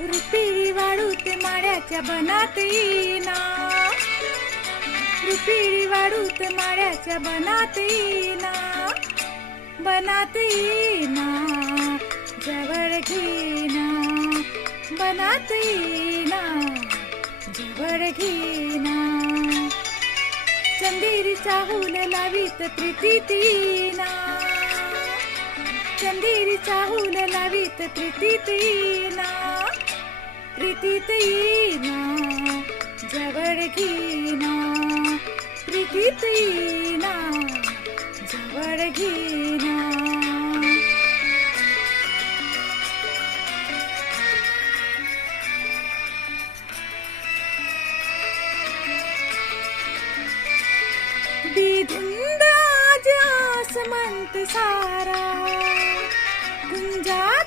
रुपिरी वाढूत माड्याच्या बनात येईना, रुपिरी वाढूत माड्याच्या बनात येईना, बनात येईना, जवळ घेना, बनात येईना, जवळ घेना. चंदेरी चाहूल लावीत प्रीतीत येईना, चंदेरी चाहूल लावीत प्रीतीत येईना, प्रीतीत येईना, जवळ घेना, प्रीतीत येईना, जवळ घेना. धुंद आज आसमंत सारा, गुंजा